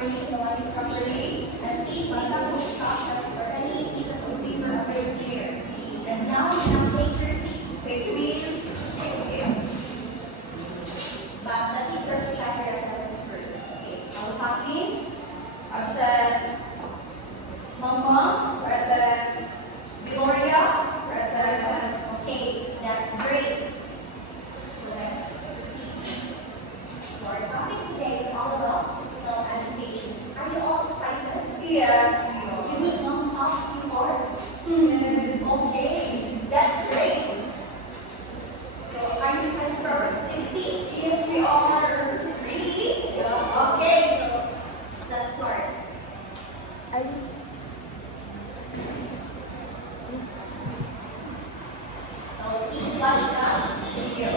properly, and please pick up your towels or any pieces of paper under your chairs. And now you can take your seat. Take wheels. But let me first check your attendance first. Okay, I'll pass in. Present. Mama, present. Victoria, present. Okay, that's great. So let's proceed. So our topic today is all about physical education. Are you all excited? Yes. You need non-stop before? Okay, that's great. So are you excited for our activity? Yes, we are. Really? Yeah. Okay, so let's start. So please watch the video.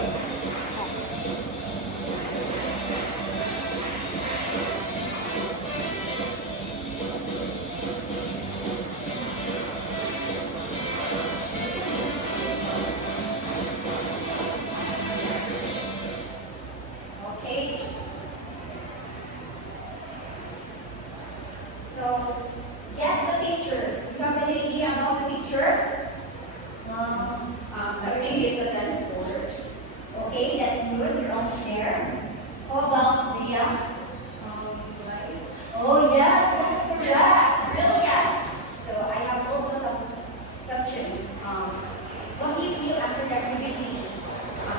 Okay. So guess the picture. You have any idea about the picture? I think it's a tennis court. Okay, that's good. You're almost there. How about Leah? July. Oh yes, that's correct. Brilliant. So I have also some questions. What do you feel after the activity? I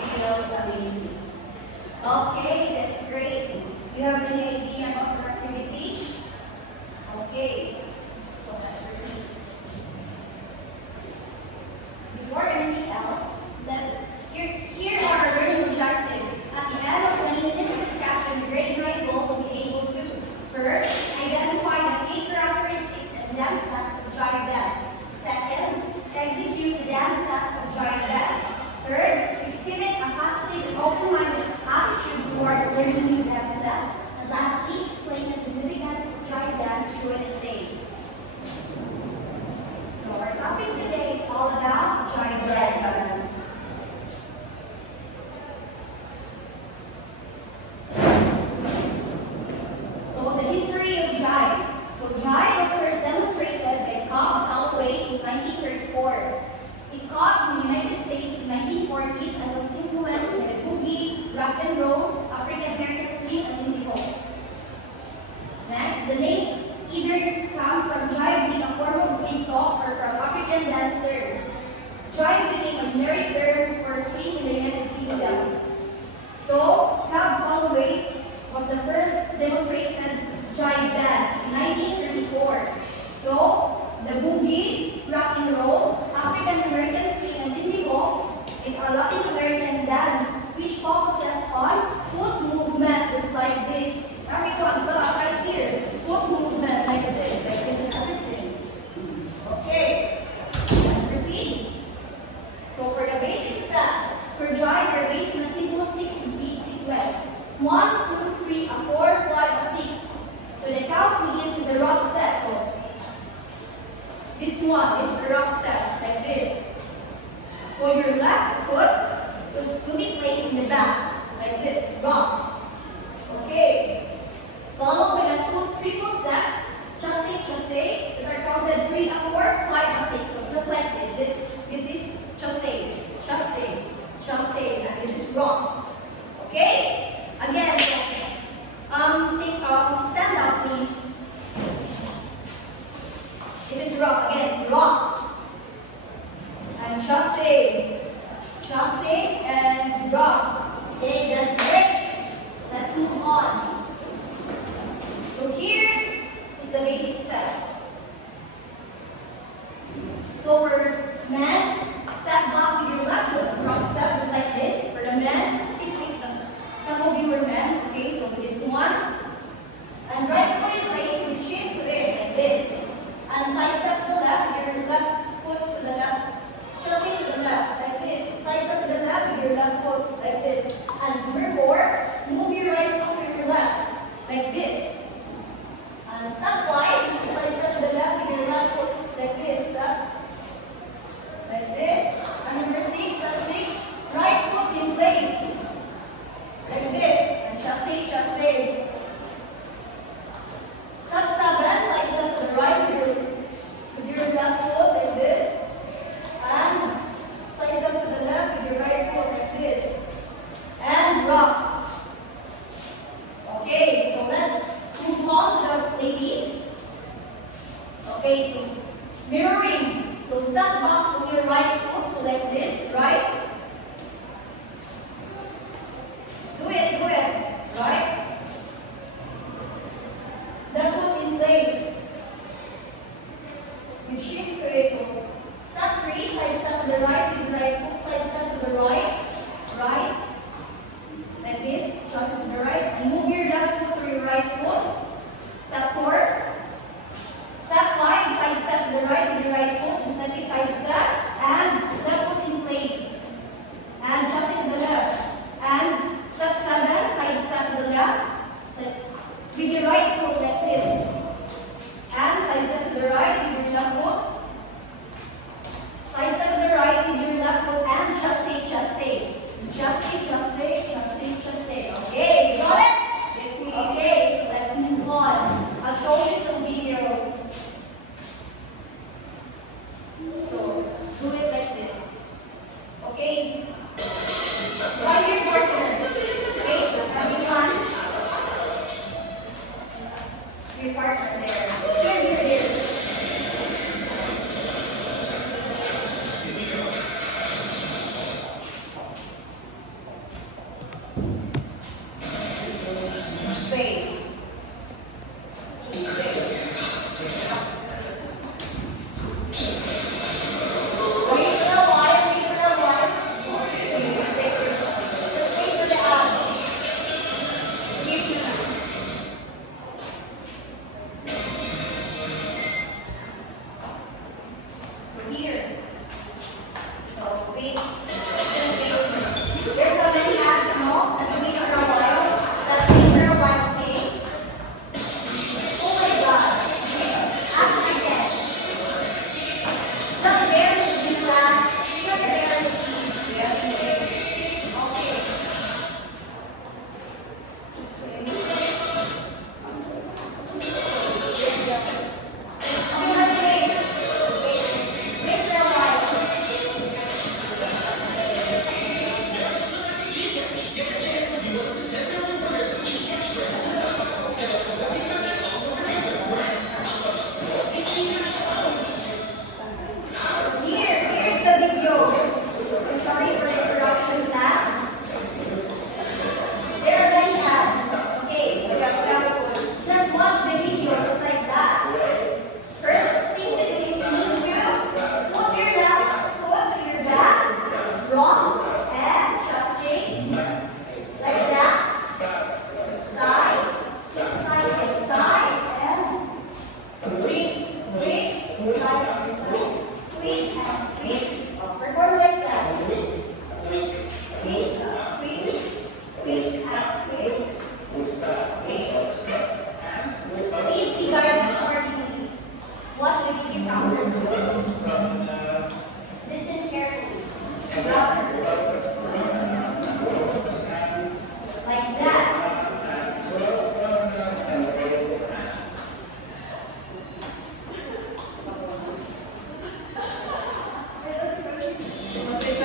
feel amazing. Okay, that's great. You have any idea about the activity? Okay, so let's proceed. Before anything else, here are our learning objectives. At the end of 20 minutes discussion, grade 9 will be able to first, identify the key characteristics and dance steps of giant dance. Second, execute the dance steps of giant dance. Third, exhibit a positive and open-minded attitude towards learning new dance steps. And lastly, explain the significance of giant dance through an essay. So our topic today is all about giant dance. So the history of jive. So jive was first demonstrated by Cobb Holloway in 1934. It caught in the United States in 1940s and was influenced by the boogie, rock and roll, African American swing, and Indie hop. Next, the name either comes from jive being a form of big talk or from African dancers. Jive became a generic term for swing in the United Kingdom. So, Cobb Holloway was the first demonstrated jive dance in 1934. So, the boogie, rock and roll, African American swing, and Indie hop is a Latin American dance which focuses on foot movement just like this. Everyone, class, right here. Foot movement like this and everything. Okay, let's proceed. So for the basic steps, for jive, you're based on a simple 6-beat sequence. 1, 2, 3, 4, 5, 6. So the count begins with the rock step. So this one is the rock step, like this. So your left foot will be placed in the back, like this, rock. Okay. Followed by the 2 triple steps, chasse, that are counted 3, 4, 5, 6. So just like this. This is chasse, and this is rock. Okay? Again, stand up, please. This is rock. Again, rock. And chasse, and rock. Okay, that's great. So let's move on. So here is the basic step. So for men, step back with your left foot, front step just like this. For the men, simply, some of you are men, okay, so this one. And right foot in place, you shift to it like this. And side step to the left, your left foot to the left. Just to the left, like this. Side step to the left with your left foot, like this. And number 4, move your right foot to your left, like this. And step 5, side step to the left with your left foot, like this. Step, like this. And number 6, step 6, right foot in place, like this. And chasse. Wait. Wait for a while, wait for a while. Let's wait for the ad. Give you. So here. So wait. Just wait. There's so many ads, no? Let's wait for a while. Let's wait for a while, okay? Oh my God. Ads again. Just bear with me, class. Just bear with me. Yes, okay. Okay, let's wait. Wait for a while. Here's the video. I'm sorry for the interruption, class. There are many ads. Okay, just watch the video just like that. First thing to do is you need to put your back wrong and just say like that. Side, and breathe, side, tweet, and tweet. Perform like that. Tweet, and tweet. Please be guided accordingly. Watch the video counter. Listen carefully. Louder. Like that.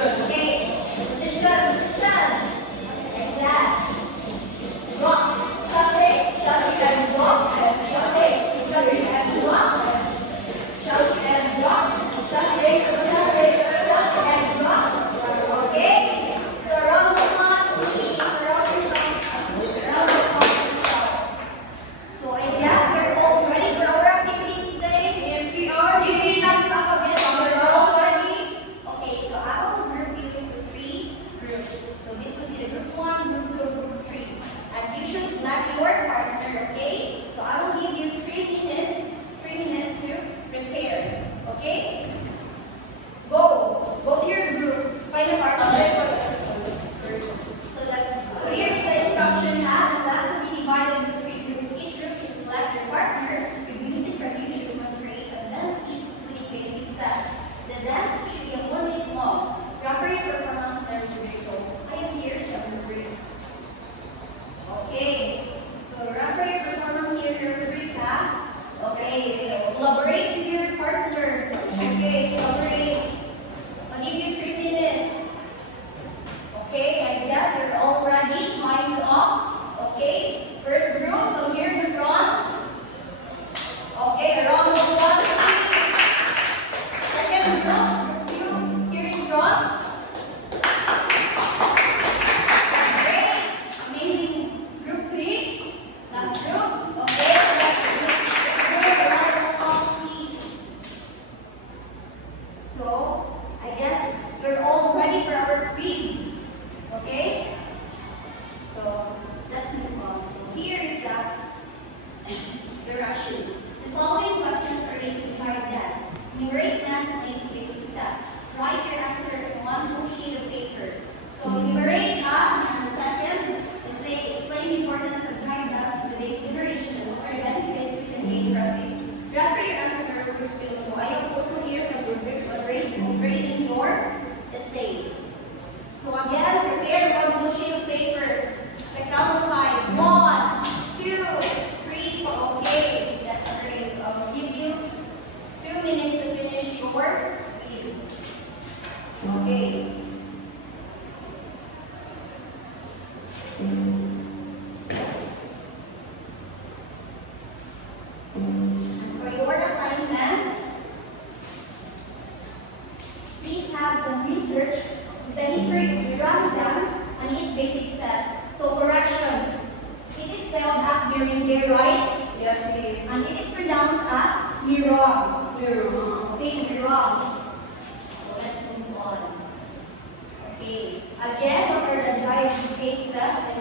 Okay, position. Like that. Rock. Just and rock. Just and rock. Just and rock. Just and rock. Okay? So round of applause, please. Round of applause. So I guess we're all ready for our activities today. Yes, we are. You need to stop again. We're all ready. Okay, so I will group you into 3 groups. So this would be the group 1, group 2, group 3. And you should select your partner, okay? So I will give you 3 minutes to prepare. Okay? Go to your group. Find a partner. So here is the instruction pad. The class will be divided into 3 groups. Each group should select their partner. With music review, you must create a dance piece including basic steps. The dance should be a 1 minute long. Referee performance and review. So I have here some groups. Okay. So referee performance here, your recap. Okay, so collaborate with your partner. Okay, collaborate. I'll give you 3 minutes. Okay, I guess you're all ready. Time's up. Okay, first group, come here in the front. Okay, a round of applause, please. Second group 2, here in front. Great, amazing. Group 3, last group. Okay, a round of applause, please. So, I guess you're all ready for our quiz. Okay? So, let's move on. So, here is the directions. The following questions are related to child dance. Enumerate dance and its basic steps. Write your answer on one sheet of paper. So, enumerate and the second is say explain the importance of child dance in today's generation and what are the benefits you can gain from it. Refer your answer to our group skills. So, I have also here some rubrics already in your essay. So again, prepare one blue sheet of paper. The count of 5. 1, 2, 3, 4. Okay, that's great. So I'll give you 2 minutes to finish your quiz. Okay. For your assignment, please have some research with the history of the Iran dance and its basic steps. So correction, it is spelled hearing there, right? Yes, miss. And it is pronounced as Miram. Miram. Okay, Miram. So let's move on. Okay. Again, what are the giant gate steps?